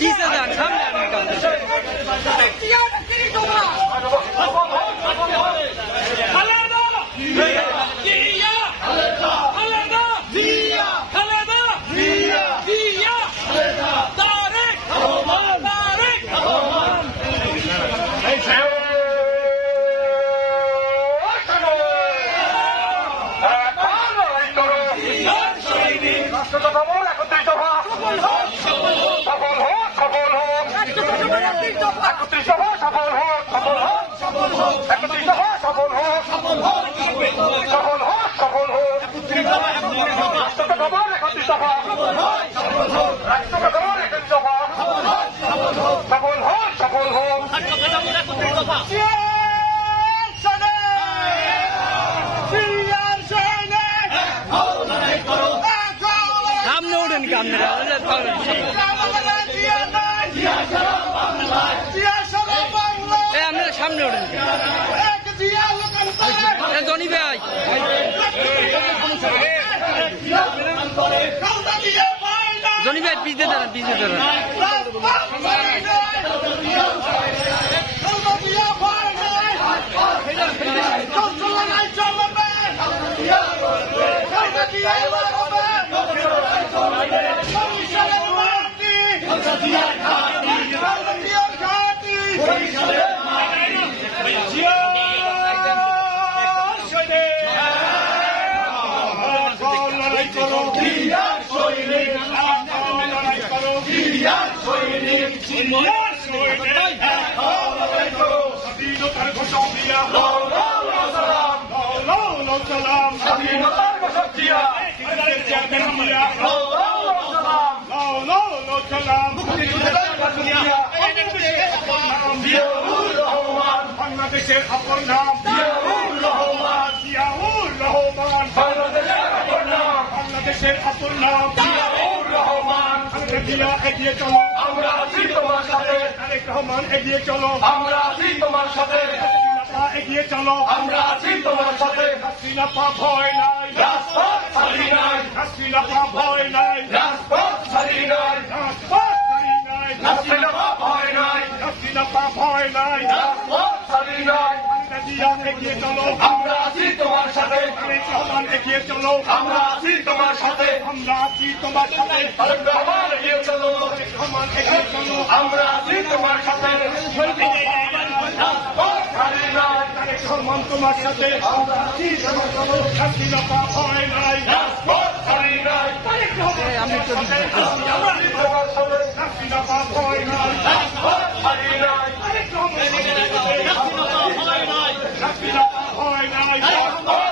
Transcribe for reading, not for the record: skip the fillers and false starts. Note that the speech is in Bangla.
কিসে যান সামনে সামনে ওঠেন কি আপনারা আপনারা সামনে ওঠেন জনি ভাই জনি ভাই পিছতে দাঁড়ান বাংলাদেশের আপন নাম জিয়াউর রহমান, বাংলাদেশের আপন নাম জিয়াউর রহমান। জিয়া এগিয়ে চলো, আমরা আছি তোমার সাথে। তারেক রহমান এগিয়ে চলো, আমরা আছি তোমার সাথে। এগিয়ে চলো, আমরা আছি তোমার সাথে। হাসিনা পা ভয় নাই, রাজপথ ছাড়ি নাই। হাসিনা পা ভয় নাই, রাজপথ ছাড়ি নাই। রাজপথ ছাড়ি নাই, হাসিনা পা ভয় নাই। হাসিনা পা ভয় নাই, রাজপথ ছাড়ি নাই। জিয়া এগিয়ে চলো, আমরা আছি তোমার সাথে। তারেক রহমান এগিয়ে চলো, আমরা আছি তোমার সাথে। আমরা আছি তোমার সাথে। তারেক রহমান এগিয়ে চলো, তারেক রহমান এগিয়ে চলো, আমরা আছি তোমার সাথে। রাজপথ ছাড়ি নাই, তারেক রহমান তোমার সাথে। আমরা আছি তোমার সাথে। হাসিনা পা ভয় নাই, রাজপথ ছাড়ি নাই। তারেক রহমান তোমার সাথে। আমরা আছি তোমার সাথে। হাসিনা পা ভয় নাই, রাজপথ ছাড়ি নাই। তারেক রহমান হাসিনা পা ভয় নাই, হাসিনা পা ভয় নাই, রাজপথ